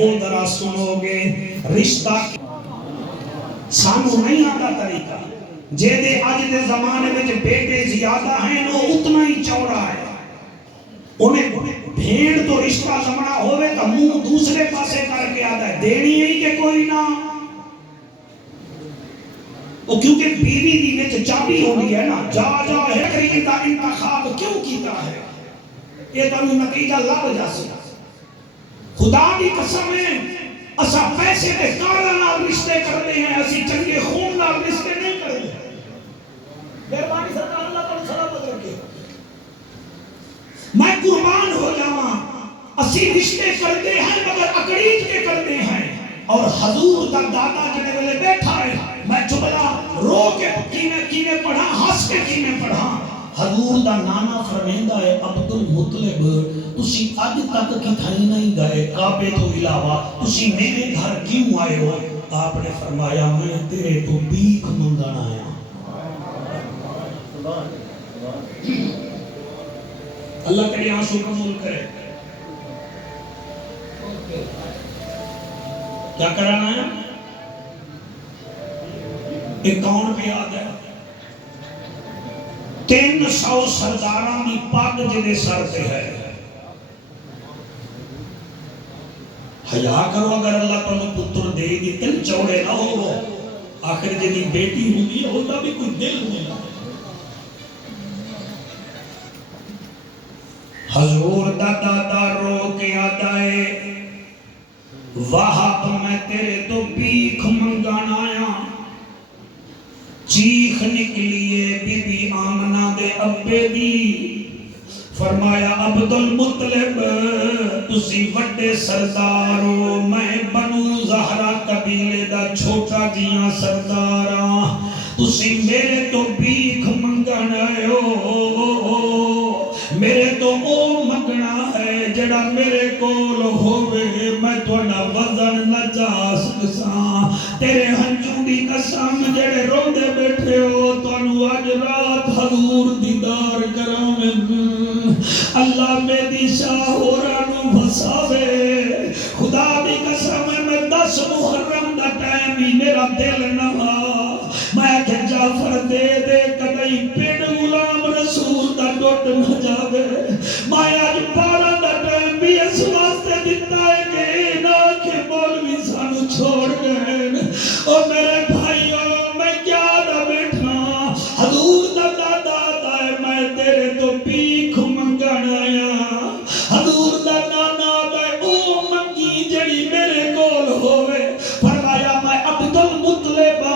وہ ذرا سنو گے رشتہ سانو نہیں آتا طریقہ جے دے اج دے زمانے میں بیٹے زیادہ ہیں وہ اتنا ہی چوڑا ہے انہیں بھیڑ تو رشتہ لمنا ہوئے تو منہ دوسرے پاسے کر کے آتا ہے دینی ہی کہ کوئی نہ وہ کیونکہ بیوی دی وچ چابی ہوگی ہے نا جا جا ہے کریم دا انتخاب کیوں کیتا ہے یہ تو نتیجہ لب جا سکتا خدا دی قسم ہے اسا پیسے دے کارا نال رشتے کرتے ہیں اسی چنگے خون نال رشتے نہیں کرتے مہربانی سرکار اللہ تعالی سلامت رکھے میں قربان ہو جاواں اسی رشتے کرتے ہیں مگر اکڑیج کے کرتے ہیں اور حضور دا دادا جنے والے بیٹھا ہے میں جملہ رو کے کینے پڑھا ہنس کے کینے پڑھا حضور دا نانا فرمیندہ ہے عبد المطلب تسی اج تک کتھائی نہیں گئے کعبے تو علاوہ تسی میرے گھر کیوں آئے ہو آپ نے فرمایا میں تیرے تو بھیک منگن آیا اللہ تیرے آنسو قبول کرے کیا کرانا ہے ایک کون پہ یاد ہے 300 سرداران دی پاگ جدے سر پہ ہے حیا کرو اگر اللہ تعالیٰ پتر دے دی دل چوڑے نہ ہو آخر جدی بیٹی ہوئی ہوتا بھی کوئی دل نہیں حضور دا دادا رو کے آدائے وہاں میں تیرے تو بھیک منگان آیا چیخ نکلیے بی بی آمنہ دے ابے دی فرمایا عبد المطلب تسی وڈے سردارو میں بنو زہرہ قبیلے دا چھوٹا جیاں سرداراں تسی میرے تو بھیک منگان آئے ہو میرے تو او منگنا ہے جڑا میرے کول ہوئے میں تھوڑا وزن نہ جا سکساں تیرے ہنچوں دی قسم جڑے روندے بیٹھے ہو تانوں اج رات حضور دیدار کراویں اللہ میری شاہ ہورانوں بھساوے خدا دی قسم میں 10 محرم دا ٹائم ہی میرا دل نہ میں کہ جعفر دے دے کدئی پیڑ غلام رسول دا ڈوٹ نہ جاوے میں آج 12 دا ٹائم بھی اس واسطے دیتا ہے کہ نہ کہ مولوی سانو چھوڑ گئے اور میرے بھائیوں میں کیا نہ بیٹھا حضور دا دادا دائے میں تیرے تو بھیک منگن آیا حضور دا نانا دائے او منگی جڑی میرے کول ہوئے فرمایا میں عبد المطلب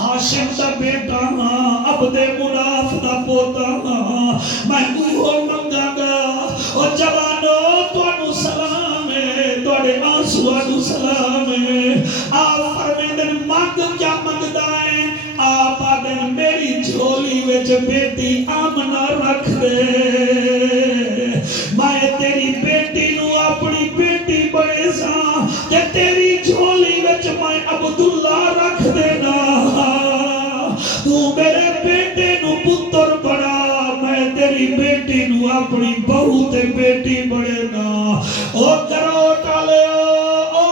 ہاشم دا بیٹا ہاں عبد مناف دا پوتا ہاں میں اوہ منگا گا اور جوانو توانو سلام ہے توڑے آنسوانو سلام ہے آپ فرمیدن مانگ کیا مانگدا ہے آپ آدن میری جھولی وچ بیٹی آمنہ رکھ دے میں تیری بیٹی نو اپنی بیٹی بڑے ساں کہ تیری جھولی وچ میں عبداللہ رکھ دینا تو میرے بیٹے نو پتر بڑا میں تیری بیٹی نو اپنی بہو تے بیٹی بڑے نا او کرو ٹالے او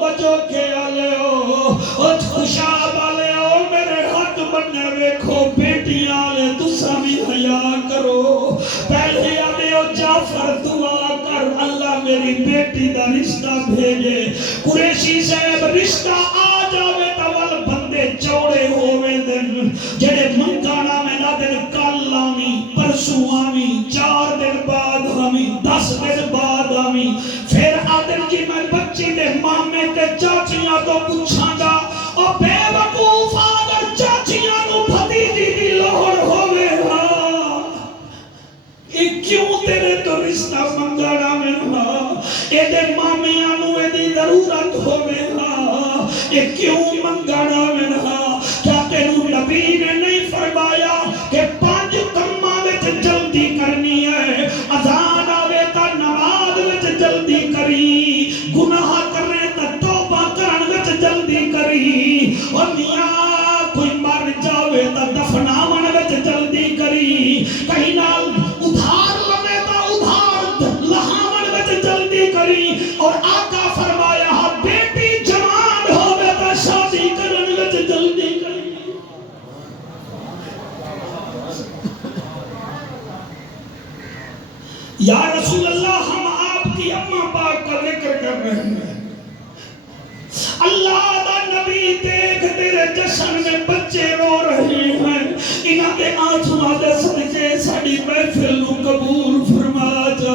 بچو کے آلے او خوشاب آلے او میرے ہاتھ بننے ویکھو بیٹیاں آلے تسا بھی حیا کرو پہلے آلے او جعفر دعا کر اللہ میری بیٹی دا رشتہ بھیجے قریشی صاحب رشتہ آ جاوے تول بندے چوڑے ہوئے دن جڑے منگانا میں نہ دن کل آمی پرسو آمی 4 دن بعد آمی 10 دن بعد آمی پھر آدن کی میں بچی دے مامے تے چاچیاں تو پوچھاں گا اور بے وقوف اگر چاچیاں نو بھتیجی دی لوڑ ہوئے ہاں یہ کیوں تیرے تو رشتہ منگانا میں ہاں اے دے مامیاں نو اے دی ضرورت ہوئے ہاں یہ کیوں منگانا میں ہاں کیا تینو نبی نے نہیں فرمایا کہ 5 کماں وچ جلدی کرنی ہے اذان آوے تا نماز وچ جلدی کری گناہ کرنے تا توبہ کرن وچ جلدی کری اور میاں کوئی مر جاوے تا دفناون وچ جلدی کری کہیں نال ادھار لمے تا ادھار لہاون وچ جلدی کری اور آقا فرمایا جشن میں بچے رو رہے ہیں، انہاں دے آنسواں دے صدقے ساڈی محفل نو قبول فرما جا۔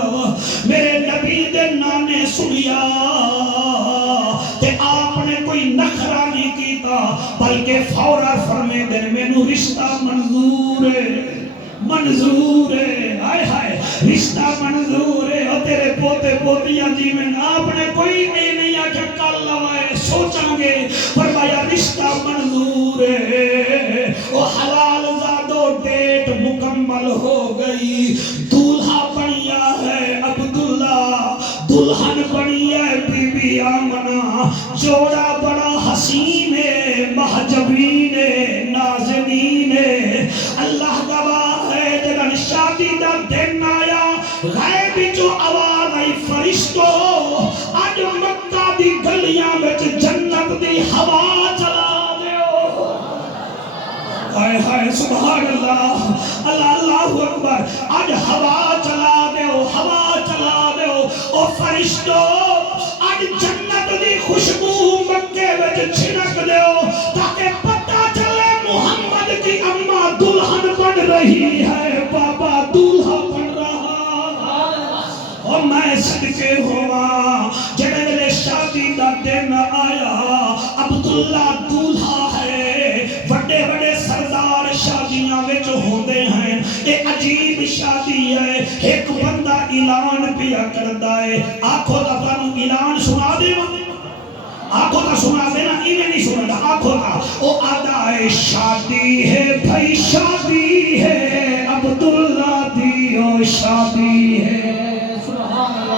میرے نبی دے نانے سنیا تے آپ نے کوئی نخرہ نہیں کیتا، بلکہ فورا فرمے دن مینوں رشتہ منظور ہے، منظور ہے، ہائے ہائے رشتہ منظور ہے، اور تیرے پوتے پوتیاں جی میں آپ نے کوئی نہیں آکھا کل لوائے سوچاں گے، فرمایا رشتہ منظور ہے۔ وہ حلال زادو ڈیٹ مکمل ہو گئی، دولہا بنیا ہے عبداللہ، دلہن بنی ہے بی بی آمنہ، جوڑا بڑا حسین ہے، محجبین ہے، نازنین ہے۔ اللہ گواہ ہے جب شادی دا دن آیا، غیب جو آواز آئی فرشتو اج مکہ دی گلیاں وچ جنت دی ہوا چلا دیو۔ ہائے ہائے سبحان اللہ، اللہ اللہ اکبر، اج ہوا چلا دیو، ہوا چلا دیو۔ او فرشتو اج جنت دی خوشبو مکے وچ چھڑک دیو، تاکہ پتہ چلے محمد کی اماں دلہن بن رہی ہے، بابا دولہا بن رہا۔ اور میں صدقے ہوا جڑے ویلے شادی دا دن آیا، عبداللہ دولہا ہے، بڑے بڑے سردار شادیاں وچ ہوندے ہیں، ایک عجیب شادی ہے، ایک بندہ اعلان پیا کردا ہے، آنکھوں دا تانوں اعلان سنا دے آنکھوں کا سنا دینا، انہیں نہیں سنا دا آنکھوں کا، او آدھا ہے شادی ہے بھائی شادی ہے، عبداللہ دی او شادی ہے،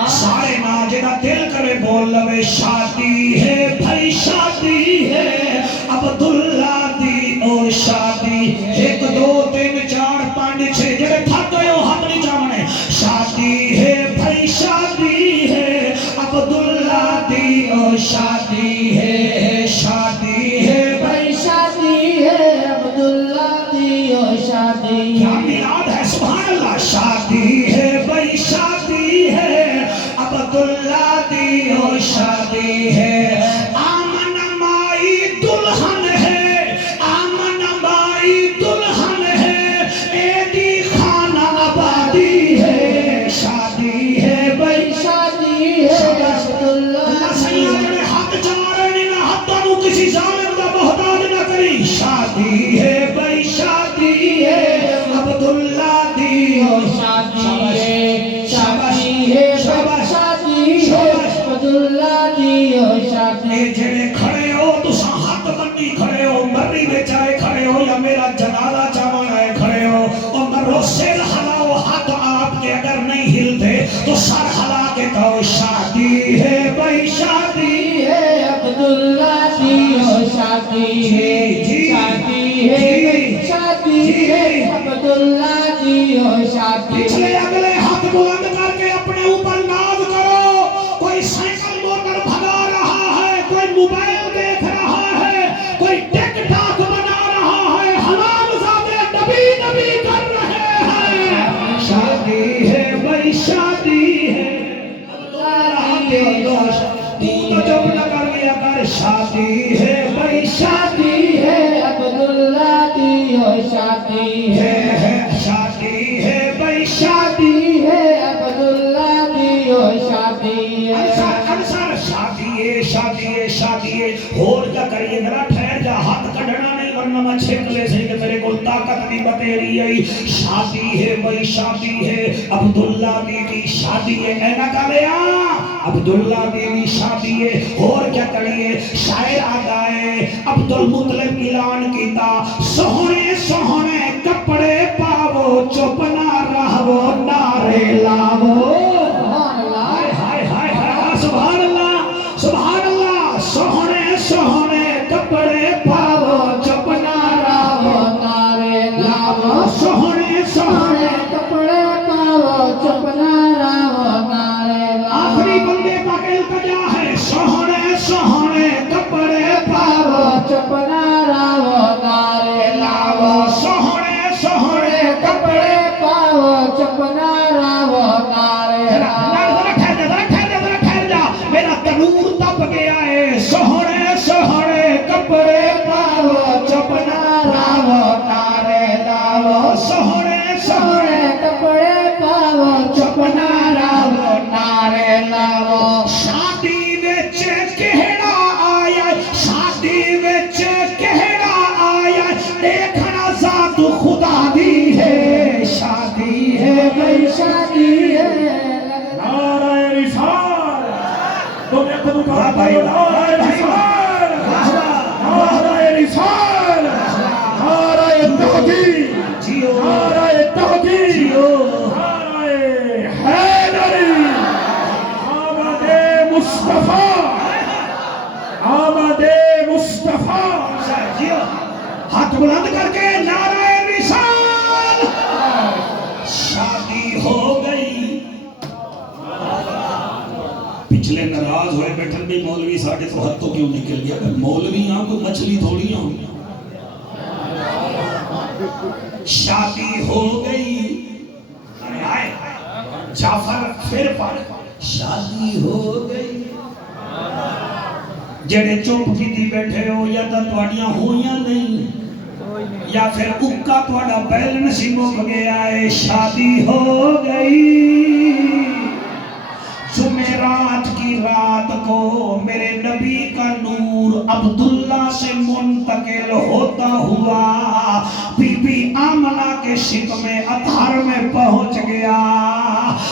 سارے ناجدہ دل کرے بول لوے شادی ہے بھائی شادی ہے، عبداللہ دی او شادی، ایک دو تین چار پانچ چھ جڑے تھک گئے ہو ہاتھ نہیں چاہنے، شادی ہے بھائی شادی ہے، عبداللہ دی او شادی ہے، شادی ہے بھائی شادی ہے، عبداللہ دی او شادی، کیا میلاد ہے سبحان اللہ، شادی ہے بھائی شادی ہے، عبداللہ دی او شادی ہے، آمن مائی دلہن ہے، آمن مائی دلہن ہے، ایدی خانہ آبادی ہے، شادی ہے بھائی شادی ہے، اللہ سیاں جڑے حق چارے نہیں نہ حدانو کسی ظالم دا محتاج نہ کری، شادی ہے بھائی شادی ہے، عبداللہ دی او شادی ہے، شادی ہے شادی ہے، عبداللہ دی او شادی، جڑے کھڑے ہو تساں ہاتھ بندی کھڑے ہو، مری وچ آئے کھڑے ہو یا میرا جنازہ چاون آئے کھڑے ہو، اور مرو سر ہلاؤ، ہاتھ آپ کے اگر نہیں ہلتے تو سر ہلا کے کہو شادی ہے بھائی شادی ہے، عبداللہ دی او شادی ہے، شادی ہے شادی ہے، عبداللہ دی او شادی، پچھلے اگلے ہاتھ بلند کر کے اپنے اوپر ناز کرو، کوئی سائیکل موٹر بھگا رہا ہے، کوئی موبائل دیکھ رہا ہے، کوئی ٹک ٹاک بنا رہا ہے، حلال زادے نبی نبی کر رہے ہیں، شادی ہے بھائی شادی ہے، تو جب نہ کر لیا کر، شادی ہے بھائی شادی ہے، عبداللہ دی او شادی ہے، شادی ہے بھائی شادی ہے، عبداللہ دی او شادی ہے، انصار شادی ہے شادی ہے شادی ہے، اور کیا کریے ذرا ٹھہر جا، ہاتھ کھڑنا نہیں ورنہ میں چھک لے سے کہ میرے کو طاقت نہیں بتیری ہے، شادی ہے بھائی شادی ہے، عبداللہ دی شادی ہے، اے نہ کالیا عبداللہ دی شادی ہے، اور کیا کریے، شاعر آتا ہے عبدالمطلب اعلان کیتا، سوہنے سوہنے کپڑے پاو چپ نہ رہو نعرے لاو، سبحان اللہ سبحان اللہ، سوہنے سوہنے کپڑے پاو چپ نہ رہو نعرے لاو، سوہنے سوہنے کپڑے پاو چپ نہ رہو نعرے لاو، آخری بندے کا التجا ہے، سوہنے سوہنے کپڑے پاو چپ نہ رہو نعرے لاو، سوہنے سوہنے کپڑے پاو چپ نہ رہو نعرے لاو، تنور تپ گیا ہے، سوہنے سوہنے کپڑے پاو نعرہ رسالت، نعرہ توحید، نعرہ توحید، نعرہ حیدری، آمد مصطفیٰ، آمد مصطفیٰ. ہاتھ بلند کر کے نعرہ رسالت. شادی ہو گئی. پچھلے ناراض ہوئے بیٹھن بھی مولوی ساڑھے تو ہاتھوں کیوں نکل گیا. مولوی ہاں کوئی مچھلی تھوڑی ہوں. شادی ہو گئی. آئے جعفر پھر پڑھ. شادی ہو گئی. جڑے چپ کی بیٹھے ہو یا تو تواڈیاں ہویاں نہیں یا پھر اکا تواڈا بیلنس ہی مک گیا ہے. شادی ہو گئی. جمعرات کی رات کو میرے نبی کا نور عبداللہ سے منتقل ہوتا ہوا بی بی آمنہ کے شکم اطہر میں پہنچ گیا.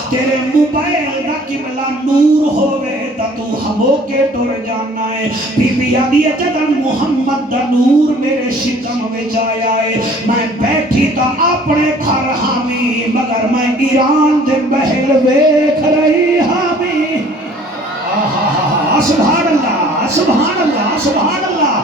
تیرے موبائل دا قبلہ نور ہوئے تا تو ہمو کے ٹر جانا ہے. بی بی آدھی جدن محمد دا نور میرے شکم میں جایا ہے. میں بیٹھی تا اپنے گھر حامی مگر میں ایران دے محل ویکھ رہی حامی. سبحان اللہ سبحان اللہ سبحان اللہ.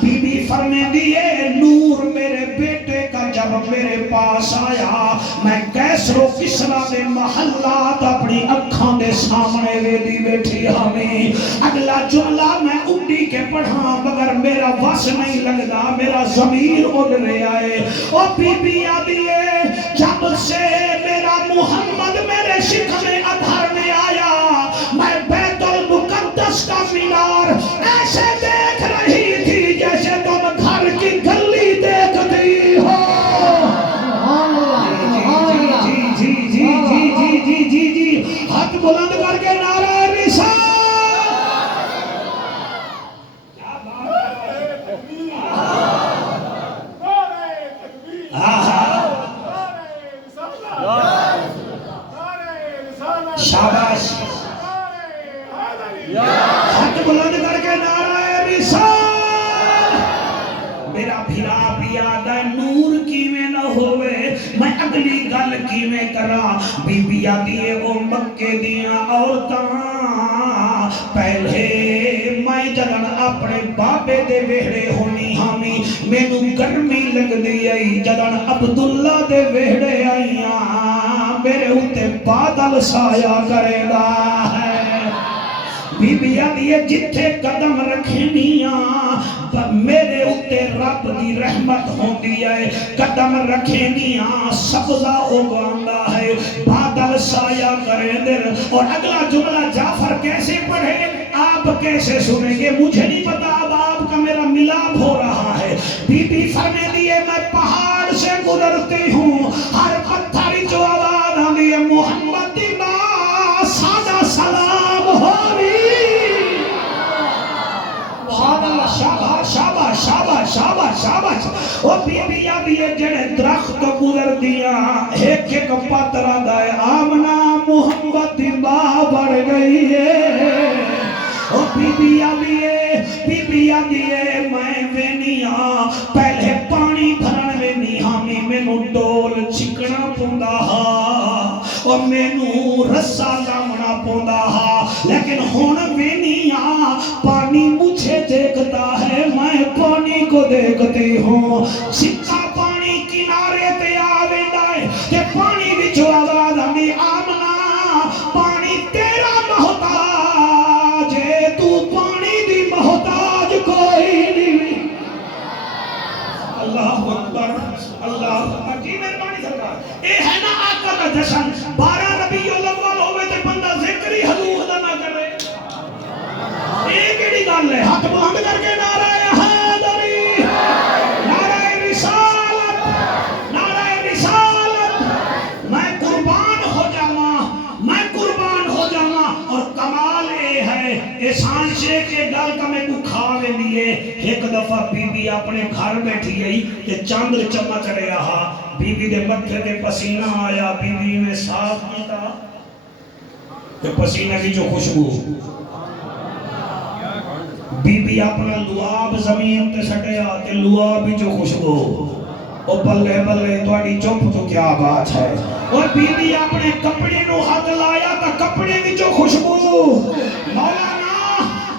بی بی فرمے دیئے نور میرے بیٹے کا جب میرے پاس آیا میں کیسر و کسرا دے محلات اپنی اکھاں دے سامنے ویدی بیٹھی ہمیں. اگلا جملہ میں اٹھی کے پڑھا مگر میرا وس نہیں لگدا میرا ضمیر اڑ رہا ہے. او بی بی آدیے جب سے میرا محمد میرے شکم اطہر میں آیا میں بیت المقدس کا مینار ایسے دیکھ رہی تھی جیسے تم گھر کی گلی دیکھتی ہو. جی جی جی جی جی جی جی جی ہاتھ بلند کر کے نعرہ رسالت. شاباش. ہاتھ بلند کر کے نعرہ رسالت. میرا بھیرا پیادہ نور کی میں نہ ہوئے میں اگلی گل کی میں کرا. بی بی آدیے او مکے دیاں عورتاں پہلے میں جدن اپنے بابے دے ویڑے ہونی ہامی مینو گرمی لگ دی آئی. جدن عبداللہ دے ویڑے آئیاں میرے ہوتے بادل سایہ کرے گا ہے. بی بی آدیے جتھے قدم رکھنیاں میرے اتے رب دی رحمت ہوندی ہے. قدم رکھنیاں سبزہ اگاندہ ہے بادل سایہ کرے در. اور اگلا جملہ جعفر کیسے پڑھے آپ کیسے سنیں گے مجھے نہیں پتا. اب آپ کا میرا ملاب ہو رہا ہے. بی بی فرمے دیئے میں پہاڑ سے گزرتی ہوں ہر پتھری جو آواز آندی ہے محمد دی ماں سادہ سلام ہوئی. شاباش شاباش شاباش شاباش شاباش. او بی بی آدیے جڑے درخت گزر دیا ایک ایک پترہ دائے آمنہ محمد دی ماں بڑھ گئی ہے. او بی بی آدیے میں وینیاں پہلے پانی بھرن وینی ہامی مینو ڈول چکنا پوندا ہا اور مینو رسا لامنا پوندا ہا لیکن ہون وینیاں پانی مجھے دیکھتا ہے میں پانی کو دیکھتی ہوں. چکا پانی کنارے تے آوے دائے کہ پانی بچو آواز آمی آمنا پانی تیرا محتاج ہے تو پانی دی محتاج کوئی نہیں. اللہ اکبر اللہ اکبر. جی مہربانی سرکار اے ہے نا آقا کا جشن 12 ربیع الاول ہوئے تے بندہ ذکر ہی حضور دا نہ کرے. ایک ایڈی گل ہے. ہاتھ بلند کر کے نعرہ حیدری نعرہ رسالت نعرہ رسالت. میں قربان ہو جاواں اور کمال اے ہے احسان شیخ کے گل کا میں کو کھاوے لیے. ایک دفعہ بی بی اپنے گھر بیٹھی گئی کہ چاند چمک رہا بی بی دے متھے تے پسینہ آیا. بی بی نے صاف کیتا کہ پسینہ کی جو خوشبو بی بی اپنا لعاب زمین تے سٹیا تے لعاب ہی جو خوشبو او بلے بلے تواڈی چپ تو کیا بات ہے اور بی بی اپنے کپڑے نو ہاتھ لایا تا کپڑے وچوں خوشبو مولانا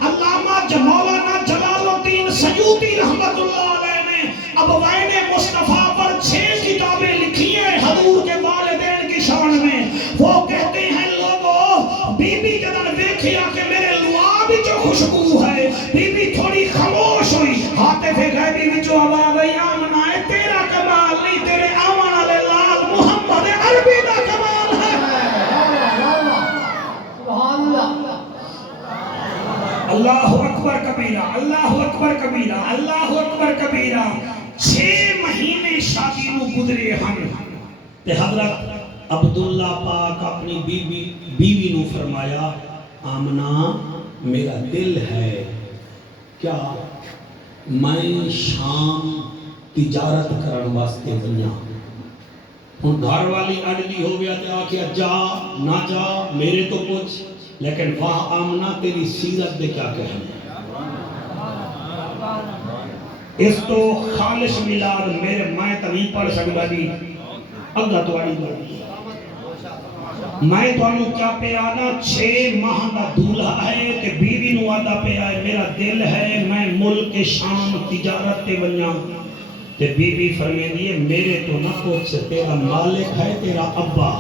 علامہ مولانا جلال الدین سیوطی رحمت اللہ علیہ نے ابوین مصطفیٰ پر 6 کتابیں لکھی ہیں حضور کے والدین کی شان میں وہ کہتے ہیں لوگوں بی بی جدن دیکھیا کہ میرے لعاب جو خوشبو ہے بی بی تھوڑی خاموش ہوئی ہاتھ پہ غیبی وچوں آواز آئی آمنا ہے تیرا کمال نہیں تیرے آمن والے لال محمد عربی دا کمال ہے سبحان اللہ اللہ اکبر کبیرہ اللہ اکبر کبیرہ اللہ اکبر کبیرہ 6 مہینے شادی نو گزرے ہم تے حضرت عبداللہ پاک اپنی بیوی نو فرمایا آمنہ میرا دل ہے کیا میں شام تجارت کرن واسطے بنیا ہن گھر والی اڈلی ہو گیا تے آکھیا جا نہ جا میرے تو کچھ لیکن واہ آمنہ تیری سیرت دے کیا کہنا اس تو خالص میلاد میرے میں تو نہیں پڑھ سکتا جی اگا تو آئی گئی میں تو انہوں کیا پہ آنا 6 ماہ دا دولہا ہے کہ بیوی نو آدھا پہ آئے میرا دل ہے میں ملک شام تجارت تے بنیا تے بیوی فرمے دیئے میرے تو نہ پوچھ تیرا مالک ہے تیرا ابا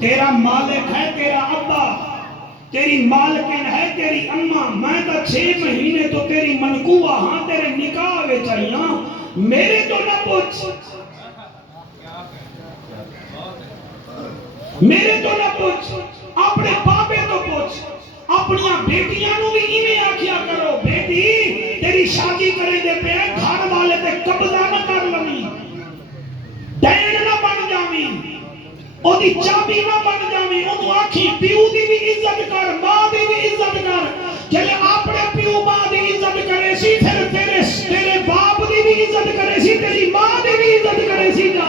تیرا مالک ہے تیرا ابا تیری مالکن ہے تیری اماں میں تو 6 مہینے تو تیری منقوہ ہاں تیرے نکاح وے چاہیاں میرے تو نہ پوچھ میرے تو نہ پوچھ اپنے بابے تو پوچھ اپنیاں بیٹیاں نو بھی ایویں آکھیا کرو بیٹی تیری شادی کریں دے پہ گھر والے تے قبضہ نہ کر لویں ڈین نہ بن جاویں او دی چابی نہ بن جاویں او تو آکھی پیو دی بھی عزت کر ماں دی بھی عزت کر جلے اپنے پیو ماں دی عزت کرے سی پھر تیرے باپ دی بھی عزت کرے سی تیری ماں دی بھی عزت کرے سی جا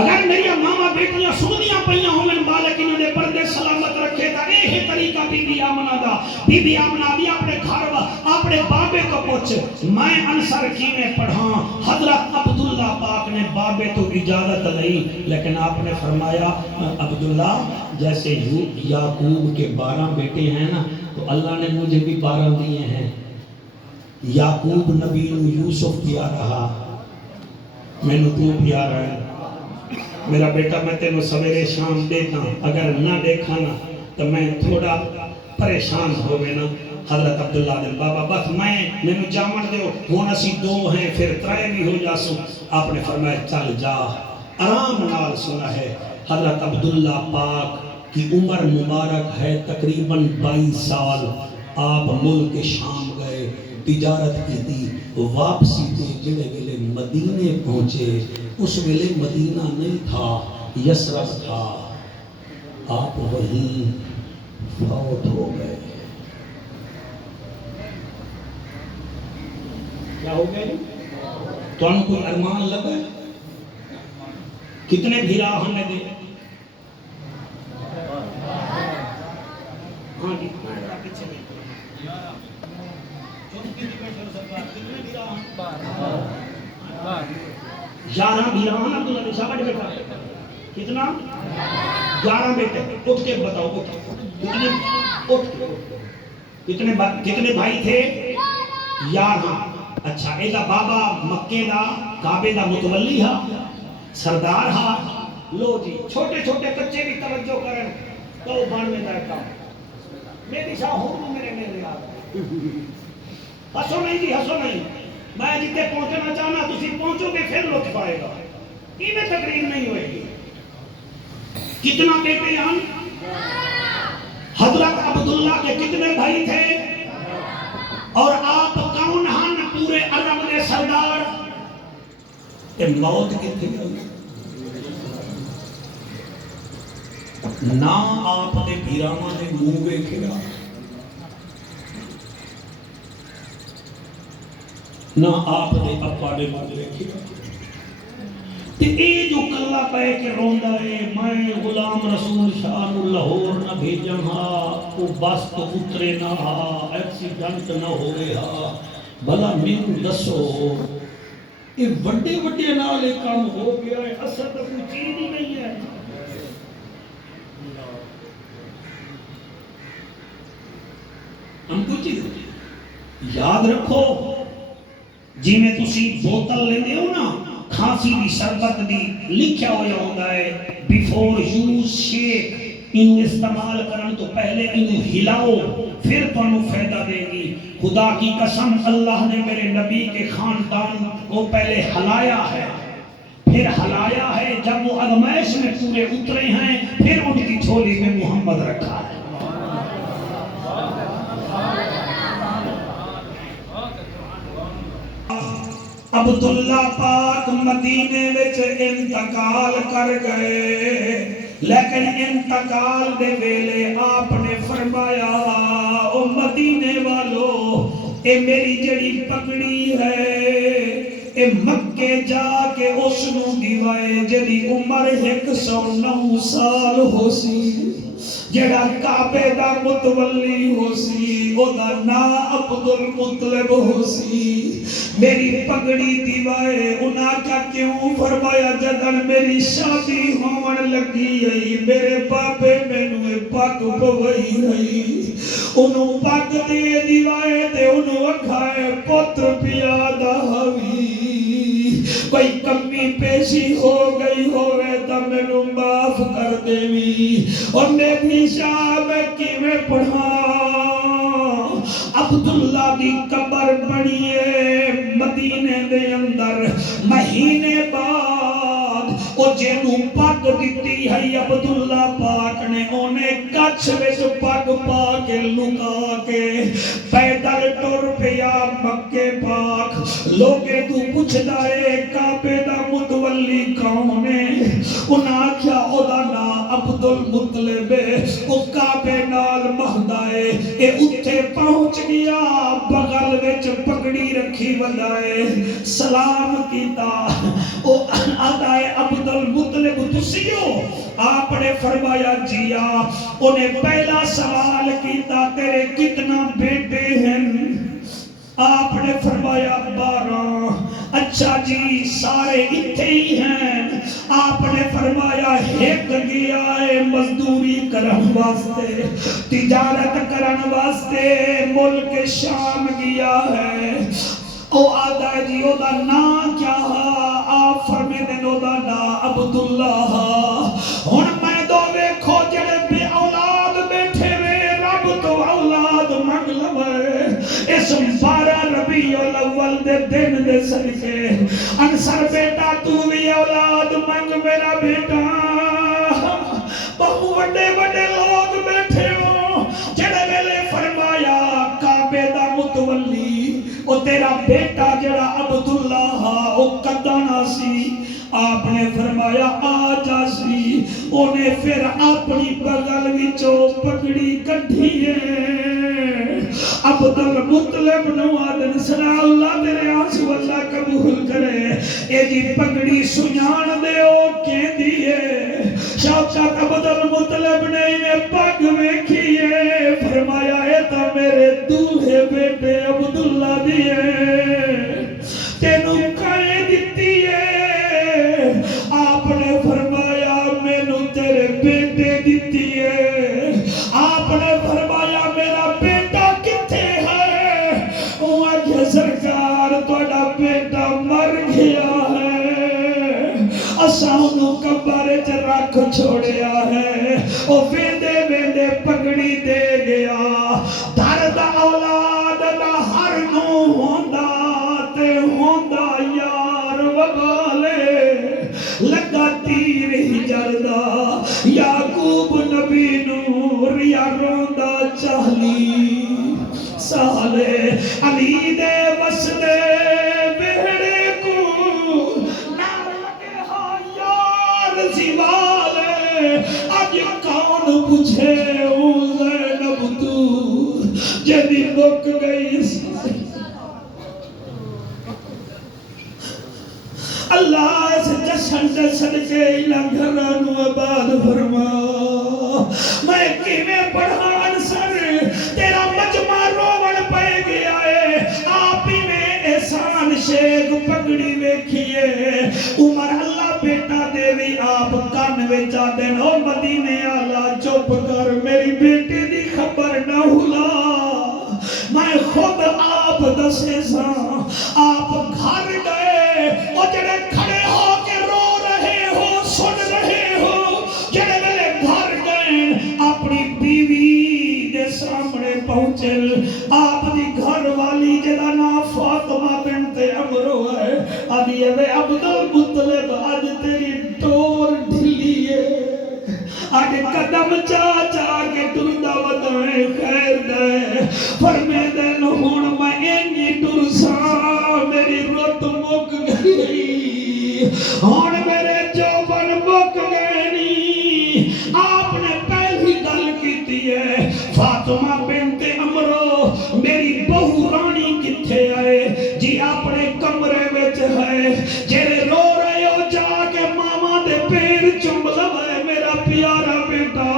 اگر میری ماما بیٹیاں سنیاں پہیاں ہوں میں مالک انہوں نے پردے سلامت رکھے تا اے طریقہ بی بی آمنہ دا بی بی آمنہ دی اپنے گھر اپنے بابے کو پوچھ میں انصر کی میں پڑھاں حضرت عبداللہ پاک نے بابے تو اجازت نہیں لیکن آپ نے فرمایا عبداللہ جیسے یعقوب کے 12 بیٹے ہیں نا تو اللہ نے مجھے بھی 12 دیے ہیں یعقوب نبی یوسف پیا رہا میں نے تو پیا رہا ہے میرا بیٹا میں تینوں سویرے شام دیکھا اگر نہ دیکھا نا تو میں تھوڑا پریشان ہو گئے نا حضرت عبداللہ دن بابا بس میں نے جامن دے ہون اسی 2 ہیں پھر 3 بھی ہو جاسو آپ نے فرمایا چل جا آرام نال سنا ہے حضرت عبداللہ پاک کی عمر مبارک ہے تقریباً 22 سال آپ ملک شام گئے تجارت کی تھی واپسی تے جڑے ویلے مدینے پہنچے اس ویلے مدینہ نہیں تھا یسرف تھا آپ وہیں فوت ہو گئے کیا ہو گئے تو انہوں کوئی ارمان لگا کتنے بھیرا ہم نے دے ہاں جی پیچھے یارہ بیران عبداللہ نے شاہ بیٹا کتنا 11 بیٹے اٹھ کے بتاؤ کتنے بھائی تھے 11 اچھا ایدہ بابا مکے دا کعبے دا متولی ہا سردار ہا لو جی چھوٹے چھوٹے بچے بھی توجہ کریں تو بانوے دا کام میری شاہ ہوں میرے میرے آگے ہسو نہیں جی ہسو نہیں میں جتے پہنچنا چاہنا تسی پہنچو گے پھر لطف آئے گا کی میں تقریر نہیں ہوئے گی کتنا بیٹے ہم حضرت عبداللہ کے کتنے بھائی تھے اور آپ کون ہن پورے عرب دے سردار کہ موت کتنے نہ آپ نے بھیراما نے منہ ویکھیا نہ آپ نے ابا نے منہ ویکھیا تے اے جو کلا پہ کے روندا ہے میں غلام رسول شان لاہور نہ بھیجاں ہا وہ بس تو اترے نہ ہا ایکسیڈنٹ نہ ہوئے ہا بھلا مینوں دسو یہ وڈے وڈے نال کام ہو گیا ہے اصل تو کوئی چیز ہی نہیں ہے ہم کو چیز یاد رکھو جی میں تسی بوتل لیندے ہو نا کھانسی دی شربت دی لکھیا ہویا ہوتا ہے بیفور یوز شیک انہوں استعمال کرن تو پہلے انہوں ہلاؤ پھر تو انہوں فائدہ دے گی خدا کی قسم اللہ نے میرے نبی کے خاندان کو پہلے ہلایا ہے پھر ہلایا ہے جب وہ ازمائش میں پورے اترے ہیں پھر ان کی جھولی میں محمد رکھا ہے عبداللہ پاک مدینے وچ انتقال کر گئے لیکن انتقال دے ویلے آپ نے فرمایا او مدینے والو اے میری جڑی پگڑی ہے اے مکے جا کے اس نو دیوائے جڑی عمر 109 سال ہو سی جڑا کعبے دا متولی ہو سی او دا نا عبد المطلب ہو سی میری پگڑی دیوائے انہاں کا کیوں فرمایا جدن میری شادی ہون لگی ہے میرے باپے مینوں پگ پوئی ہے انہوں پگ دے دیوائے تے انہوں اکھائے پتر پیادہ ہوئی کوئی کمی پیشی ہو گئی ہوئے تا مینوں معاف کر دیوی اور میں اپنی شاہ میں کیویں پڑھا عبداللہ دی قبر بڑیے مدینے دے اندر مہینے بعد او جنوں پگ دیتی ہے عبداللہ پاک نے انہیں کچھ وچ پگ پا کے لکا کے پیدل ٹر پیا مکے پاک لوگے تو پوچھ دائے کعبے دا متولی کون ہے انہاں کیا او دا نا عبد المطلب او کعبے نال مہدائے اے اتھے پہنچ گیا بغل وچ پگڑی رکھی ودائے سلام کیتا او آدائے عبد المطلب تسیو آپ نے فرمایا جیا انہیں پہلا سوال کیتا تیرے کتنا بیٹے ہیں آپ نے فرمایا 12 اچھا جی سارے اتھے ہی ہیں آپ نے فرمایا ایک گیا ہے مزدوری کرن واسطے تجارت کرن واسطے ملک شام گیا ہے او آدھا جی او دا نا کیا آپ فرمے دن او دا نا عبداللہ ہن میں دو دیکھو جڑے بے اولاد بیٹھے میں رب تو اولاد منگ لوے اس 12 ربیع الاول دے دن دے صدقے انصر بیٹا تو بھی اولاد منگ میرا بیٹا بہو وڈے وڈے لوگ بیٹھے ہو جڑے ویلے فرمایا کعبے دا متولی او تیرا بیٹا جڑا عبداللہ او قدانا سی آپ نے فرمایا آجا سی انہیں پھر اپنی بغل وچوں پگڑی کٹھی ہے عبد المطلب نو آدن سنا اللہ تیرے آنسو اللہ قبول کرے اے جی پگڑی سنیان دے او کے دیئے شوکت عبد المطلب نے انہیں پگ ویکھیے فرمایا اے تا میرے دولھے بیٹے عبداللہ دیئے تینوں کائے دیتی ہے آپ نے فرمایا مینوں تیرے بیٹے دیتی ہے آپ نے فرمایا میرا بیٹا کتے ہے وہ آگے سرکار توڑا بیٹا مر گیا ہے اساں انہوں کبارے چ رکھ چھوڑیا ہے وہ ویندے ویندے پگڑی دے گیا درد اولاد دا ہر نو ہوندا تے ہوندا یار وبالے لگا تیر ہی جردہ یعقوب نبی نور یا روندہ چاہلی سالے علی دے وسدے بہڑے کو نار لگے ہاں یار زیوالے آج کون پوچھے زینب تو جدی لک گئی اللہ سے جس سنڈے صدقے الہ گھرانو آباد فرما میں کیویں پڑھا انصر تیرا مجمع روون پہ گیا ہے آپ ہی میں احسان شیخ پگڑی ویکھیے عمر اللہ بیٹا دیوی آپ کان وچا دین او مدینے آلا چپ کر میری بیٹی دی خبر نہ ہلا میں خود آپ دسے سا آپ گھر گئے وہ جڑے کھڑے ہو کے رو رہے ہو سن رہے ہو جڑے میرے گھر گئے اپنی بیوی دے سامنے پہنچے آپ دی گھر والی جدا نا فاطمہ بنت عمرو ہے آدھی ہے عبد المطلب آج تیری ٹور ڈھلی ہے آج قدم چا چا کے ٹردا ودائیں خیر دے فرمے دن ہون میں اینی ٹرسا میری روت مک گئی ہون میرے جوبن مک گئی آپ نے پہلی گل کیتی ہے فاطمہ بنت عمرو میری بہو رانی کتھے آئے جی اپنے کمرے وچ ہے جڑے رو رہے ہو جا کے ماما دے پیر چوم لوے میرا پیارا بیٹا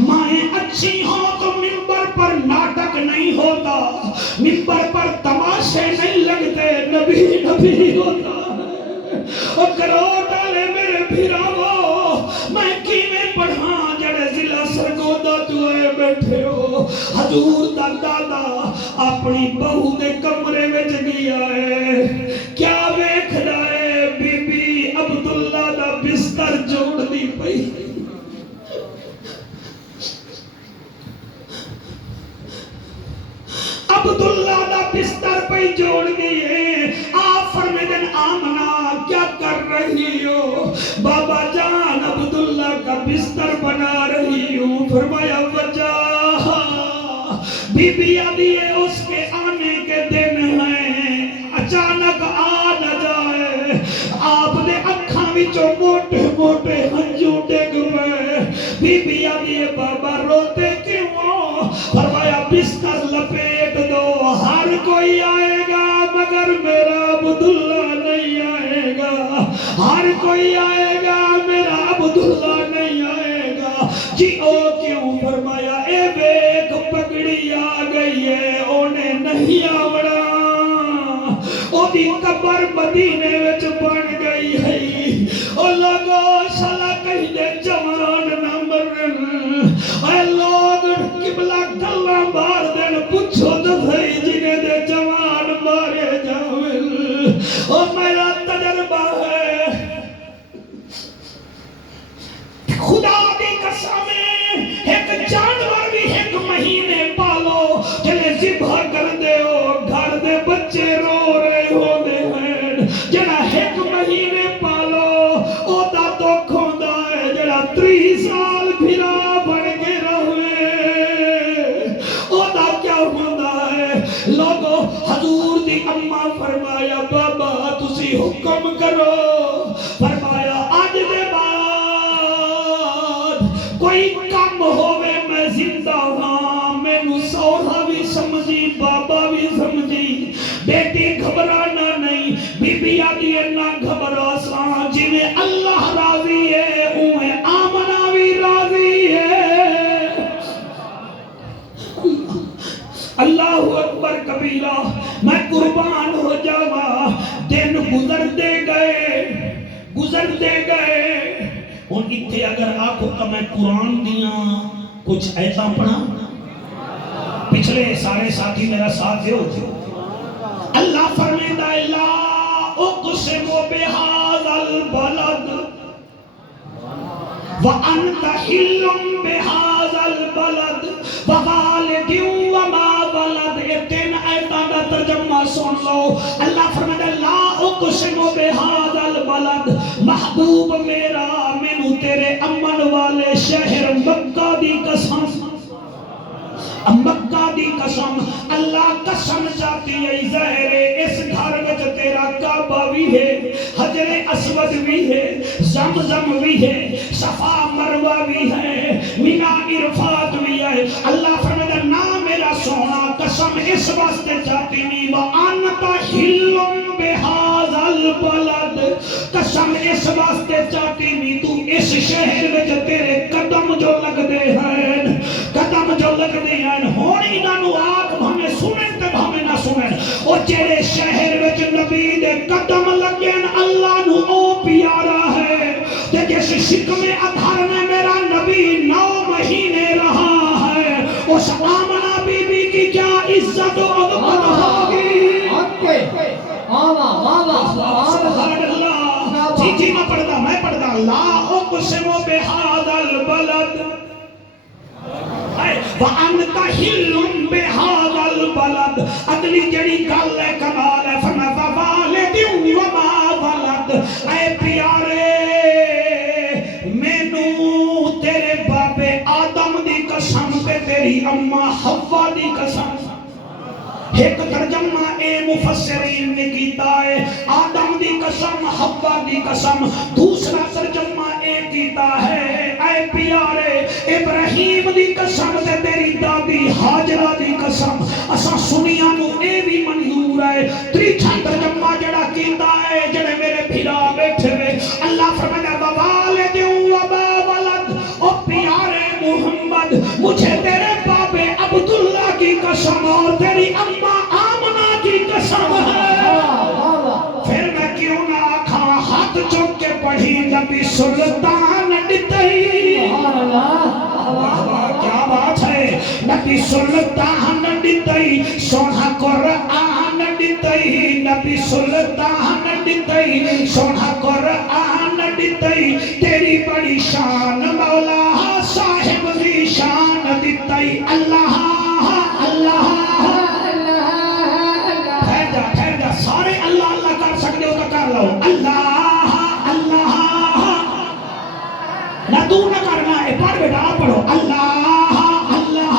مائیں اچھی ہوں تو منبر پر ناٹک نہیں ہوتا منبر پر تماشے نہیں لگتے نبی نبی ہوتا اور کرو ڈالے میرے بھیراو میں کیویں پڑھا جڑے ضلع سرگودا دوئے بیٹھے ہو حضور دا دادا اپنی بہو دے کمرے وچ گیا ہے کیا ویکھ رہا ہے بی بی عبداللہ دا بستر جوڑ دی پئی عبداللہ دا بستر پہ جوڑ دیئے آپ فرمیدن آمنا کیا کر رہی ہو بابا جان عبداللہ کا بستر بنا رہی ہوں فرمایا وجہ بی بی آدھیے اس کے آنے کے دن ہیں اچانک آ نہ جائے آپ نے اکھاں وچوں موٹے موٹے ہنجو ڈگ پے بی بی آدھیے بابا روتے کیوں فرمایا بستر لپیٹ دو ہر کوئی آئے گا مگر میرا عبداللہ نہیں آئے گا ہر کوئی آئے گا میرا عبداللہ نہیں آئے گا جی او کیوں فرمایا اے بیک پگڑی آ گئی ہے اونے نہیں آوڑا او دی قبر مدینے وچ بن گئی ہے او لوگو شالا کہیں دے جوان نہ مرن اے لوگ قبلہ گلہ مار دین پوچھو تو صحیح جنہیں دے جوان مارے جاویں او میرا تجربہ ہے خدا دی قسم ایک جانور بھی ایک مہینے پالو جنہیں ذبح کر دے ہو گھر دے بچے رو رہے ہو دے ہیں جنہیں ایک مہینے پالو او دا دکھ ہوندا ہے جنہیں 30 سال پھرا بڑھ کے رہے او دا کیا ہوندا ہے لوگو حضور دی اماں فرمایا بابا تسی حکم کرو فرمایا آج دے بعد کوئی کام ہوئے میں زندہ ہاں میں نو سوہا بھی سمجھی بابا بھی سمجھی بیٹی گھبرانا نہیں بی بی آدھی نہ گھبرا سا جی میں اللہ راضی ہے اوہ آمنہ بھی راضی ہے اللہ اکبر کبیرہ میں قربان ہو جاوا دن گزر دے گئے ان اتھے اگر آنکھو تو میں قرآن دیاں کچھ ایسا پڑھا پچھلے سارے ساتھی میرا ساتھ دیو اللہ فرمیدہ لا اقسم بہذا البلد وَأَنْتَ حِلٌّ بِهَذَا الْبَلَدِ وَوَالِدٍ وَمَا وَلَدَ یہ تین آیتاں دا ترجمہ سن لو اللہ فرماتا لا اقسم بِهَذَا الْبَلَدِ محبوب میرا مینوں تیرے امن والے شہر مکہ دی قسم مکہ دی قسم اللہ قسم چاہتی ہے ظاہر اس گھر وچ تیرا کعبہ بھی ہے حجر اسود بھی ہے زمزم بھی ہے صفا مروہ بھی ہے مینا عرفات بھی ہے اللہ فرماتا نا میرا سونا قسم اس واسطے چاہتی نہیں وَأَنْتَ حِلٌّ بِهَذَا البلد قسم اس واسطے چاہتی نہیں تو اس شہر وچ تیرے قدم جو لگ دے ہیں قدم جو لگ دے ہیں ہونی نانو آگ بھامے سنن تے بھامے نہ سنن او جیڑے شہر وچ نبی دے قدم لگن اللہ نو او پیارا ہے تے جس شکم ادھر میں میرا نبی 9 مہینے رہا ہے اس آمنہ بی بی کی کیا عزت و عظمت ہوگی سبحان اللہ جی جی میں پڑھتا لا اقسم بہذا البلد وَأَنْتَ حِلٌّ بِهَذَا الْبَلَدِ اگلی جڑی گل ہے کمال ہے فرمایا وَوَالِدٍ وَمَا وَلَدَ اے پیارے مینوں تیرے باپ آدم دی قسم تے تیری اماں حوا دی قسم ایک ترجمہ اے مفسرین نے کیتا ہے آدم دی قسم حوا دی قسم دوسرا ترجمہ اے کیتا ہے اے پیارے ابراہیم دی قسم تے تیری دادی ہاجرہ دی قسم اساں سنیاں نو اے بھی منظور ہے تیجا ترجمہ جڑا کیتا ہے جڑے میرے بھرا بیٹھے ہوئے اللہ فرمایا ووالد وما ولد او پیارے محمد مجھے تیرے باپ عبداللہ کی قسم اور تیری اماں آمنہ کی قسم ہے پھر میں کیوں نہ آکھاں ہاتھ چوک کے پڑھی نبی سلطان ڈتائی کیا بات ہے نبی سلطان ڈتائی سونا قرآن ڈتائی نبی سلطان ڈتائی سونا قرآن ڈتائی تیری بڑی شان مولا صاحب دی شان ڈتائی اللہ اللہ ٹھہر جا سارے اللہ اللہ کر سکتے ہو تو کر لو اللہ اللہ نہ تو نہ کرنا ہے پڑھ بیٹا آپ پڑھو اللہ اللہ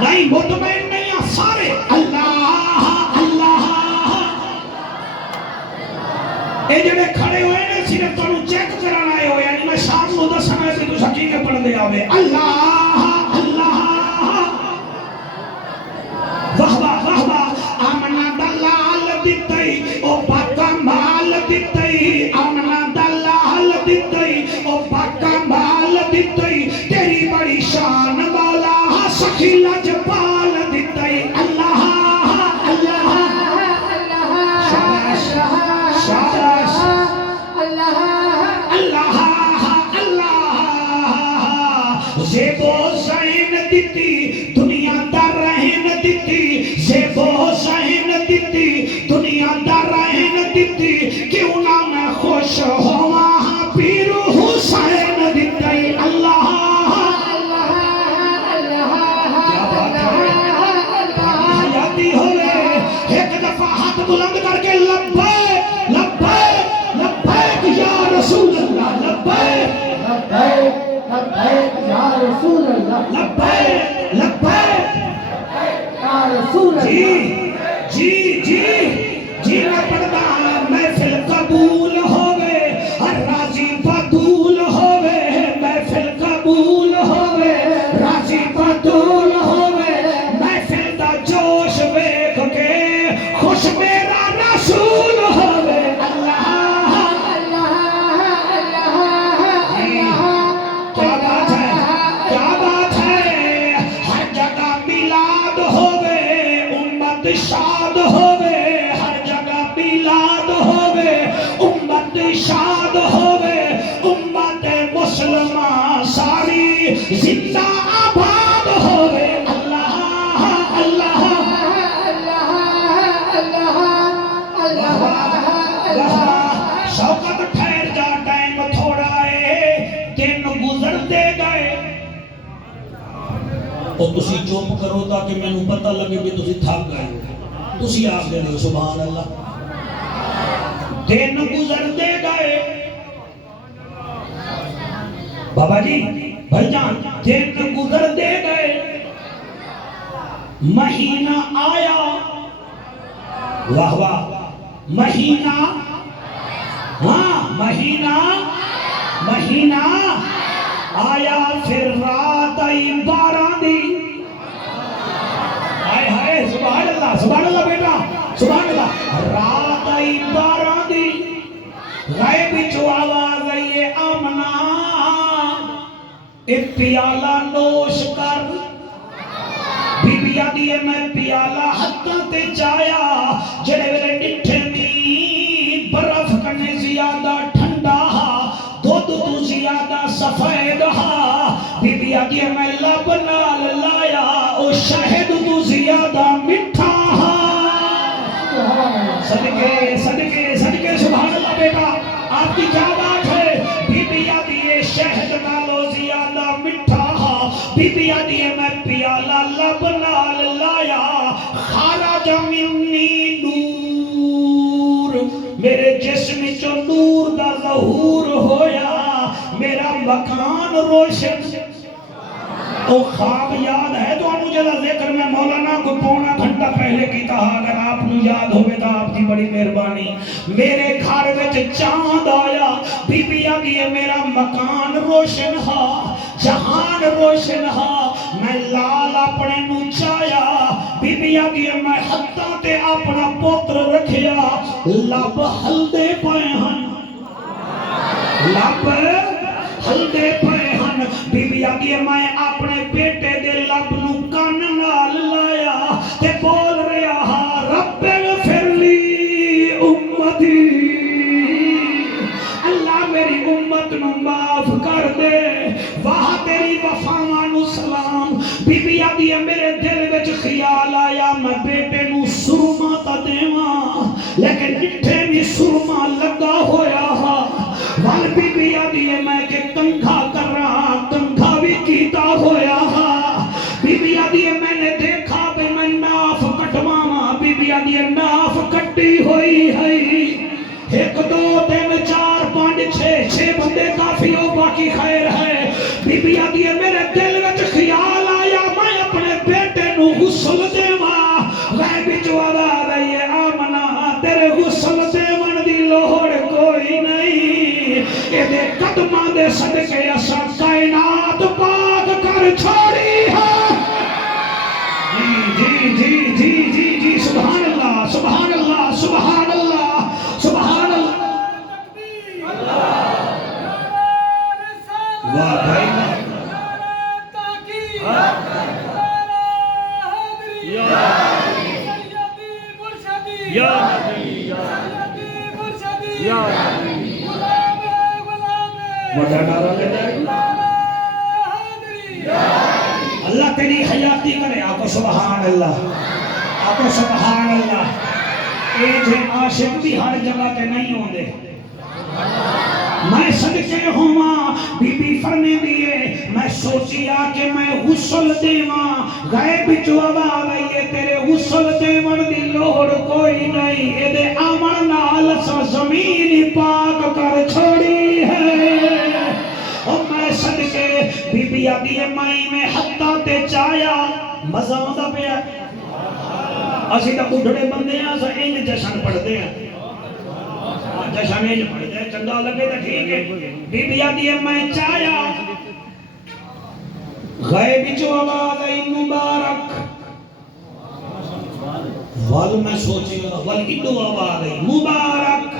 نہیں مطمئن نہیں ہیں سارے اللہ اللہ اے جڑے کھڑے ہوئے نے صرف تو چیک کرانا ہے ہوئے یعنی میں شام کو دسنا ہے کہ تو حقیقت پڑھ دے آوے اللہ اللہ واہ واہ واہ واہ آمنہ دلال دیتائی او پاکا مال دیتائی آمنہ دلال دیتائی او پاکا مال دیتائی تیری بڑی شان مولا سخی لجپال دیتائی اللہ اللہ شاباش شاباش اللہ اللہ اللہ زیبو زین دیتی دنیا دا رہن دیتی زیبو زین دیتی دنیا دا رہن دیتی کیوں نہ میں خوش ہوا پیر حسین دیتی اللہ کیا بات ہے حیاتی ہوئے ایک دفعہ ہاتھ بلند کر کے لبیک لبیک لبیک یا رسول اللہ لبیک لبیک لبیک یا رسول اللہ لبیک لبیک یا رسول اللہ جی جی جی میں پڑھتا محفل قبول ہوئے ہر راضی بدول ہوئے محفل قبول ہوئے راضی بدول ہوئے محفل دا جوش بیک کے خوش میرا رسول ہوئے اللہ کیا بات ہے کیا بات ہے ہر جگہ میلاد ہوئے امت شاد ہوئے ہر جگہ میلاد ہوئے امت شاد ہوئے امت مسلمان ساری زندہ آباد ہوئے اللہ اللہ شوقت ٹھہر جا ٹائم تھوڑا ہے دن گزرتے گئے اور تسی چوپ کرو تاکہ میں نو پتہ لگے کہ تسی تھک گئے ہو تسی آپ دے دو سبحان اللہ دن گزرتے گئے بابا جی بھائی جان دن گزرتے گئے مہینہ آیا واہ واہ مہینہ ہاں مہینہ مہینہ آیا پھر رات آئی 12 دی ہائے ہائے سبحان اللہ بیٹا سبحان اللہ رات آئی 12 دی غیب چو آواز آئی آمنا ایک پیالہ نوش کر بی بی آدھی میں پیالہ حتہ تے چایا جڑے ویلے ڈٹھے نہیں برف کنے زیادہ ٹھنڈا دودھ تو زیادہ سفید بی بی آدھی میں لب نال لایا او شہد تو زیادہ مٹھا صدقے صدقے صدقے سبحان اللہ بیٹا آپ کی کیا بات ہے بی بی آدھی شہد نالو زیادہ مٹھا بی بی آدھی میں پیالہ لب نال لایا خارج منی نور میرے جسم چو نور دا ظہور ہویا میرا مکان روشن او خواب یاد ہے تو انو جدا ذکر میں مولانا کو پونا گھنٹہ پہلے کی کہا اگر آپ نو یاد ہوئے تو آپ کی بڑی مہربانی میرے گھر وچ چاند آیا بی بی آگی میرا مکان روشن ہا جہان روشن ہا میں لال اپنے نو چایا بی بی آگی میں حتہ تے اپنا پوتر رکھیا لب ہلدے پائے ہن لب ہلدے پائے ہن بی بی آگی میں اپنے بیٹے دے لب نو کان نال لایا تے بول رہا رب اغفر لی امتی اللہ میری امت نو معاف کر دے واہ تیری وفاواں سلام بی بی آگی میرے دل وچ خیال آیا میں بیٹے نو سرما تا دیواں لیکن ڈٹھے بھی سرما لگا ہویا وال بی بی آدھی میں کہ کنکھا کر رہا کنکھا بھی کیتا ہویا بی بی آدھی میں نے دیکھا بھی میں ناف کٹواما بی بی آدھی ناف کٹی ہوئی ہے 1 2 3 4 5 6 بندے کافی ہو باقی خیر ہے بی بی آدھی میرے دل وچ خیال آیا میں اپنے بیٹے نو غسل دیواں غیب جو آواز آئی آمنا تیرے غسل دیوان دی لوڑ کوئی نہیں یہ دے قدمہ دے صدقے اسا کائنات پاک کر چھوڑی ہے جی جی جی جی جی جی سبحان اللہ سبحان اللہ سبحان اللہ سبحان اللہ واہ بھائی یا وڈا نعرہ لیتا ہے اللہ تیری حیاتی کرے آپ سبحان اللہ آپ سبحان اللہ اے جے عاشق بھی ہر جگہ تے نہیں ہوندے میں صدقے ہوا بی بی فرنے دیئے میں سوچیا کہ میں غسل دیواں غیب جو آواز آئیے تیرے غسل دیوان دی لوڑ کوئی نہیں اے دے آمن نال سا زمین پاک کر چھوڑی ہے اور میں صدقے بی بی آدھی مائی میں حتہ تے چایا مزہ ہوتا پیا اسی تا اٹھڑے بندے ہیں اسا انج جشن پڑھتے ہیں جشن انج پڑھتے ہیں چندہ لگے تا ٹھیک ہے بی بی آدھی میں چایا غیب جو آواز آئی مبارک وال میں سوچی وال ادو آواز آئی مبارک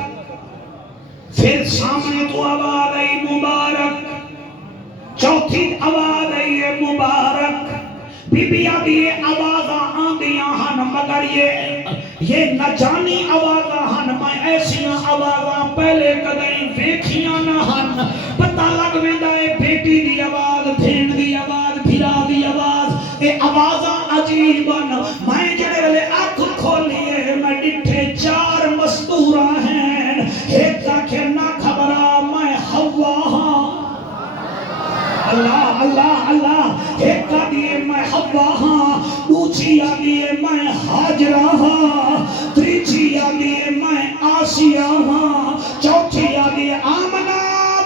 پھر سامنے تو آواز آئی مبارک چوتھی آواز آئی مبارک بی بی آدھی آوازاں آندیاں ہن مگر یہ نہ جانی آوازاں ہن میں ایسیاں آوازاں پہلے کدیں ویکھیاں نہ ہن پتہ لگ ویندا ہے بیٹی دی آواز بھین دی آواز بھرا دی آواز اے آوازاں عجیب میں جڑے ویلے اکھ کھولیے میں ڈٹھے 4 مستوراں ہیں ایک کہ نہ خبراں میں حوا ہاں اللہ اللہ اللہ ایک دیئے میں حوا ہاں دوچی آگیے میں حاجرہ ہاں تریچی آگیے میں آسیہ ہاں چوتھی آگیے آمنہ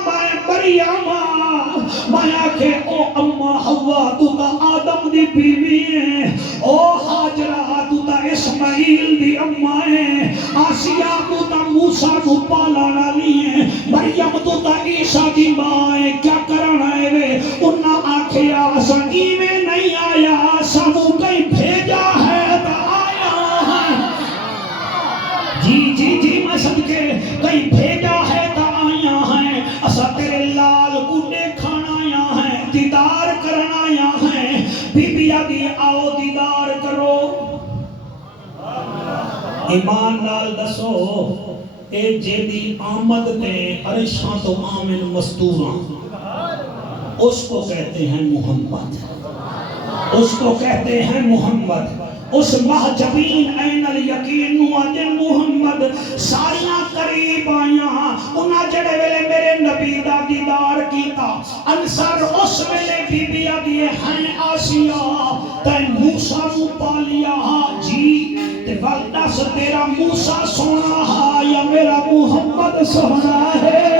میں مریم ہاں میں آکھے او اممہ حوا تو تا آدم دی بیوی ہے او حاجرہ تو تا اسماعیل دی اممہ ہے آسیہ تو تا موسیٰ کو پالانا لی ہے مریم تو تا عیسیٰ دی ماں ہے کیا کرنا ہے وے انہا آنکھیں آسانی میں نہیں آیا سانو کہیں بھیجا ہے تا آیا ہے ایمان نال دسو اے جیدی آمد تے عرشاں تو آمن مستوراں اس کو کہتے ہیں محمد، اس کو کہتے ہیں محمد۔ اس محجبین این الیقین نوادن محمد ساریاں قریب آیاں انہاں جڑے ویلے میرے نبی دا دیدار کیتا انصر اس ویلے بی بی آدھیے ہیں آسیہ تے موسیٰ نو پالیا جی تے والدہ سے تیرا موسیٰ سونا ہا یا میرا محمد سونا ہے۔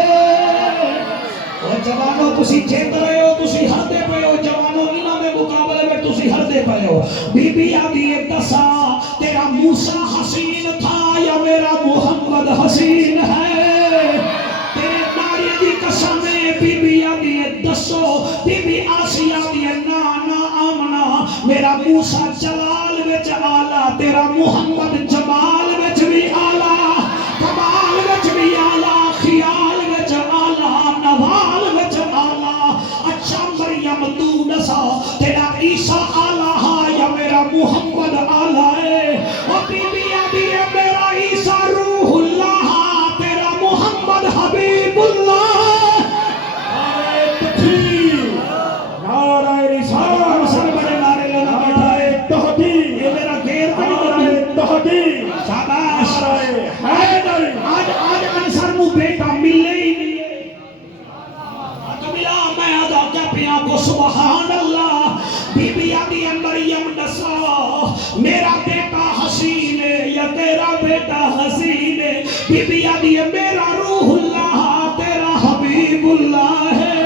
اور جوانوں تسی جیت رہے ہو، تسی ہردے پہ ہو، جوانوں انہاں دے مقابلے میں تسی ہردے پہ ہو۔ بی بی آدھی دسا تیرا موسیٰ حسین تھا یا میرا محمد حسین ہے؟ تیرے ناری دی قسمیں بی بی آدھی دسو، بی بی آسیہ آدھی نا آمنا میرا موسیٰ جلال وچ آلہ، تیرا محمد جمال وچ بھی آلہ، کمال وچ بھی آلہ، خیال وچ آلہ، نوال وچ آلہ۔ اچھا مریم تو دسا تیرا عیسیٰ آلہ ہا یا میرا محمد آلہ ہے؟ اور بی بی آدھی ہے میرا عیسیٰ روح اللہ ہا، تیرا محمد حبیب اللہ۔ نعرہ تکبیر، نعرہ رسالت، سر بڑے نعرے لینا بیٹھا ہے، نعرہ تحقیق، یہ میرا غیر نعرہ تحقیق، شاباش۔ نعرہ حیدر۔ آج انصر مو بیٹا ملے ہی نہیں ہے، ملا میں ادا کیا پیا کو سبحان اللہ۔ بی بی آدھی مریم دسا میرا بیٹا حسین ہے یا تیرا بیٹا حسین ہے؟ بی بی آدھی میرا روح اللہ تیرا حبیب اللہ ہے۔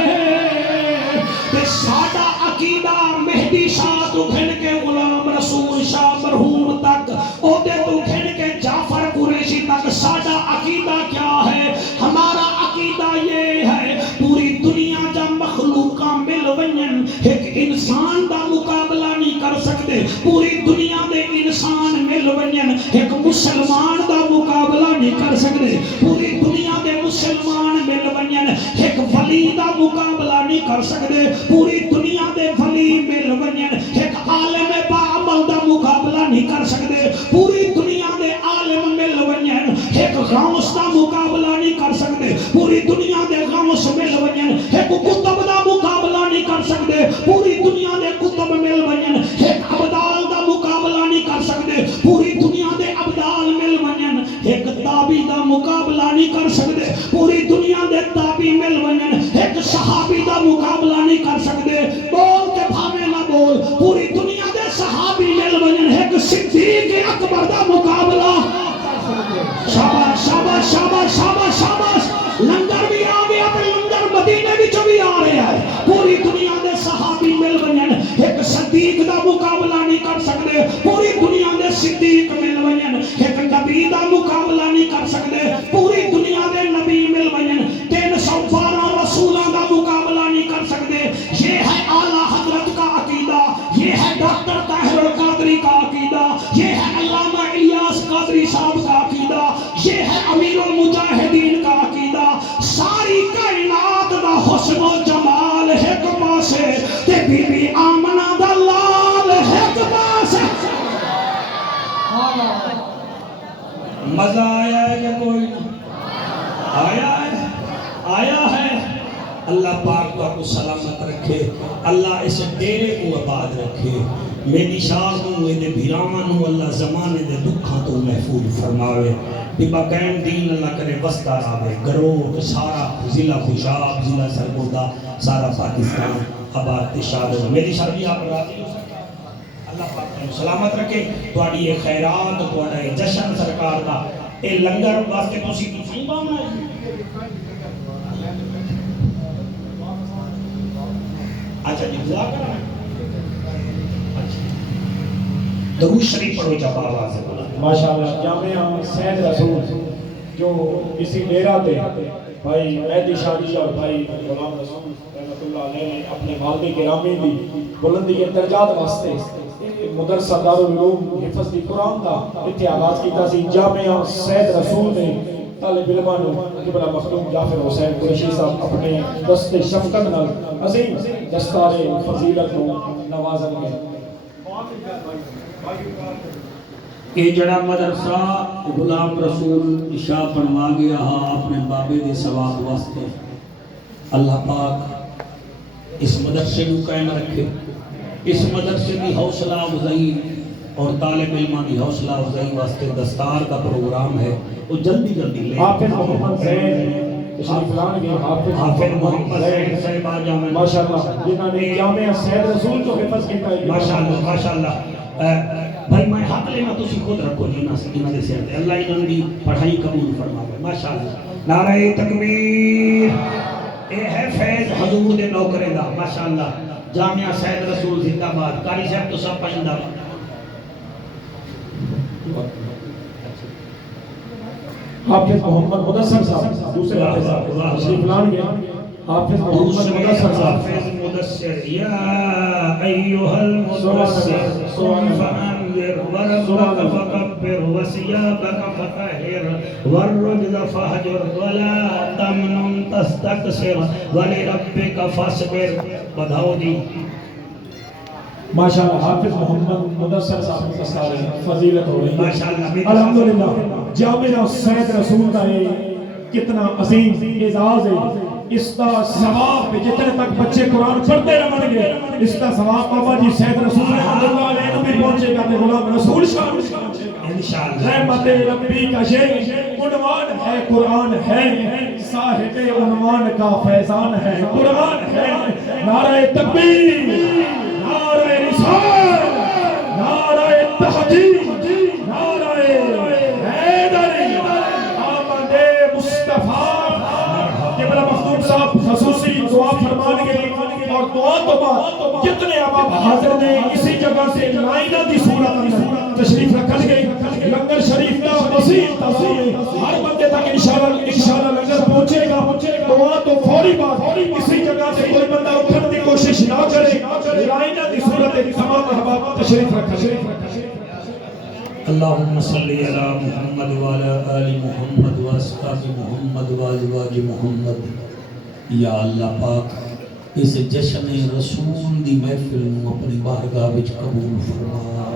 تے ساڈا عقیدہ مہدی شاہ تو گھن کے غلام رسول شاہ مرحوم تک، او دے تو گھن کے جعفر قریشی تک ساڈا عقیدہ کیا ہے؟ ہمارا عقیدہ یہ ہے پوری دنیا جا مخلوقاں مل ونجن ایک انسان دا مقابلہ نہیں کر سکتے، پوری دنیا دے انسان مل ونجن ایک مسلمان دا مقابلہ نہیں کر سکتے، پوری دنیا دے مسلمان مل ونجن ایک ولی دا مقابلہ نہیں کر سکتے، پوری دنیا دے ولی مل ونجن ایک عالم باعمل دا مقابلہ نہیں کر سکتے، پوری دنیا دے عالم مل ونجن ایک غوث دا مقابلہ نہیں کر سکتے، پوری دنیا دے غوث مل ونجن ایک کتب دا مقابلہ نہیں کر سکتے، پوری دنیا دے کتب مل ونجن ایک عبدال دا مقابلہ نہیں کر سکتے، پوری دنیا دے عبدال مل ونجن ایک تابی دا مقابلہ نہیں کر سکتے، پوری دنیا دے تابی مل ونجن ایک صحابی دا مقابلہ نہیں کر سکتے۔ بول کے بھاوے نہ بول، پوری دنیا دے صحابی مل ونجن ایک صدیق اکبر دا مقابلہ۔ شاباش شاباش شاباش شاباش شاباش، لنگر بھی آ گیا تے لنگر مدینے وچ بھی آ رہا ہے۔ پوری دنیا دے صحابی مل ونجن ایک صدیق دا مقابلہ نہیں کر سکتے، پوری دنیا دے صدیق مل ونجن ایک نبی دا مقابلہ نہیں کر سکتے، پوری دنیا دے نبی مل ونجن 312 رسولاں دا مقابلہ نہیں کر سکتے۔ یہ ہے اعلیٰ حضرت کا عقیدہ، یہ ہے ڈاکٹر طاہر القادری کا عقیدہ، یہ ہے علامہ الیاس قادری صاحب کا عقیدہ، یہ ہے امیر المجاہدین کا عقیدہ۔ ساری کائنات دا حسن و جمال ایک پاسے تے بی بی آمنہ دا لال ایک پاسے۔ مزہ آیا ہے کہ کوئی آیا ہے؟ آیا ہے؟ اللہ پاک کو سلامت رکھے، اللہ اس ڈیرے کو آباد رکھے، میری شاہ کو میرے بھیرامان اللہ زمانے دے دکھاں تو محفوظ فرماوے، ببا قائم دین اللہ کرے وسطہ راوے، گروہ سارا ضلع خوشاب، ضلع سرگردہ، سارا پاکستان آباد تشاد ہو۔ میری شاہ بھی آپ راضی ہو سکتا، اللہ پاک کو سلامت رکھے، تواڈی یہ خیرات، تواڈا یہ جشن سرکار دا، اے لنگر واسطے تسی تو سنگ باؤنا ہے۔ اچھا جی دعا کرنا ہے، درود شریف پڑھو جب آواز سے بولا۔ ماشاءاللہ جامعہ سید رسول جو اسی ڈیرہ تے بھائی مہدی شادی اور بھائی غلام رسول رحمۃ اللہ علیہ نے اپنے والد گرامی دی بلندی کے درجات واسطے مدرسہ دارالعلوم حفظ دی قرآن دا اتنے آغاز کیتا سی۔ جامعہ سید رسول نے طالب علمانو قبلہ مخدوم جعفر حسین قریشی صاحب اپنے دست شفقت نال عظیم دستار فضیلت کو نوازن گے۔ یہ جڑا مدرسہ غلام رسول عشاء فرما گیا ہاں اپنے بابے دے ثواب واسطے اللہ پاک اس مدرسے کو قائم رکھے اس مدرسے کی حوصلہ افزائی اور طالب علماں کی حوصلہ افزائی واسطے دستار کا پروگرام ہے وہ جلدی جلدی لے حافظ محمد زین تشریف لان گئے حافظ محمد زین صاحب آ جامع ماشاءاللہ جنہوں نے جامعہ سید رسول کو حفظ کیتا ہے ماشاءاللہ ماشاءاللہ بھائی میں حق لینا تسی خود رکھو جنہاں دے سیر تے اللہ انہاں دی پڑھائی قبول فرماوے ماشاءاللہ نعرہ تکبیر اے ہے فیض حضور دے نوکرے دا ماشاءاللہ جامعہ سید رسول زندہ آباد قاری صاحب تو سب پڑھندا حافظ محمد مدثر صاحب دوسرے حافظ صاحب تشریف لان گئے حافظ محمد مدثر صاحب حافظ مدثر یا ایھا المدثر فانذر وربك فكبر وثيابك فطهر والرجز فاهجر ولا تمنن تستكثر ولربك فاصبر بدھاؤ جی ماشاءاللہ حافظ محمد مدثر صاحب کی فضیلت ہو رہی ہے ماشاءاللہ الحمدللہ جامعہ سید رسول کا یہ کتنا عظیم اعزاز ہے اس کا ثواب جتنے تک بچے قرآن پڑھتے رہن گے اس کا ثواب بابا جی سید رسول رحمۃ اللہ علیہ بھی پہنچے گا تے غلام رسول شاہ انشاءاللہ رحمت ربی کا شیخ عنوان ہے قرآن ہے صاحب عنوان کا فیضان ہے قرآن ہے نعرہ تکبیر نعرہ رسالت نعرہ تحقیق نعرہ حیدری آمد مصطفیٰ قبلہ مخدوم صاحب خصوصی دعا فرمان گئے اور دعا تو بعد جتنے اب حاضر نے اسی جگہ سے لائنہ دی صورت اندر تشریف رکھن گئے لنگر شریف کا وسیع انتظام ہے ہر بندے تک انشاءاللہ لنگر پہنچے گا دعا تو فوری بات اسی جگہ سے کوئی بندہ اٹھنے کی کوشش نہ کرے لائنہ دی صورت تمام احباب تشریف رکھن اللہم صلی علی محمد وعلی آل محمد واصحاب محمد وازواج محمد یا اللہ پاک اس جشن رسول دی محفل اپنی بارگاہ وچ قبول فرما